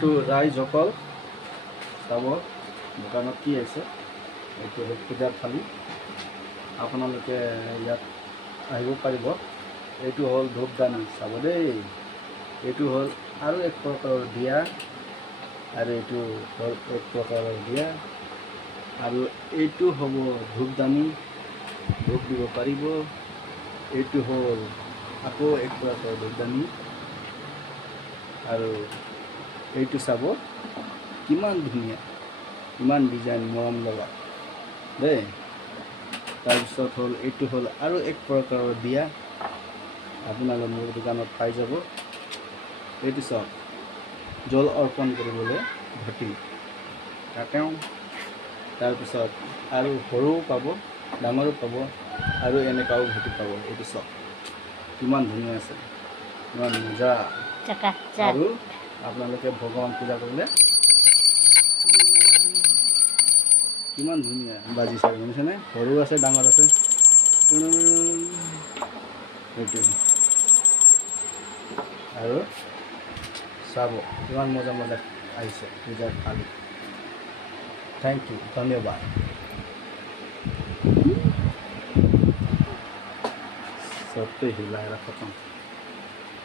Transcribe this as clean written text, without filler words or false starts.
এইটো ৰাইজসকল চাব দোকানত কি আছে। এইটো হ'ল পূজাৰ থালি, আপোনালোকে ইয়াত আহিব পাৰিব। এইটো হ'ল ধূপদানি, চাব দেই। এইটো হ'ল আৰু এক প্ৰকাৰৰ দিয়া, আৰু এইটো হ'ল এক প্ৰকাৰৰ দিয়া, আৰু এইটো হ'ব ধূপদানি, ধূপ দিব পাৰিব। এইটো হ'ল আকৌ এক প্ৰকাৰৰ ধূপদানি, আৰু এইটো চাব কিমান ধুনীয়া, ইমান ডিজাইন মৰম লগা দেই। তাৰপিছত হ'ল এইটো হ'ল আৰু এক প্ৰকাৰৰ দিয়া, আপোনালোকে মোৰ দোকানত পাই যাব। এইটো চাওক, জল অৰ্পণ কৰিবলৈ ঘটি কাটেও। তাৰপিছত আৰু সৰুও পাব, ডাঙৰো পাব, আৰু এনেকুৱাও ঘটি পাব। এইটো চাওক কিমান ধুনীয়া আছে, ইমান মজা। আৰু আপোনালোকে ভগৱান পূজা কৰিলে কিমান ধুনীয়া বাজিছে, শুনিছেনে? সৰু আছে, ডাঙৰ আছে। এইটো আৰু চাব কিমান মজা মজা আহিছে পূজাৰ থালি। থেংক ইউ, ধন্যবাদ। सब पे हिलाएर खतम।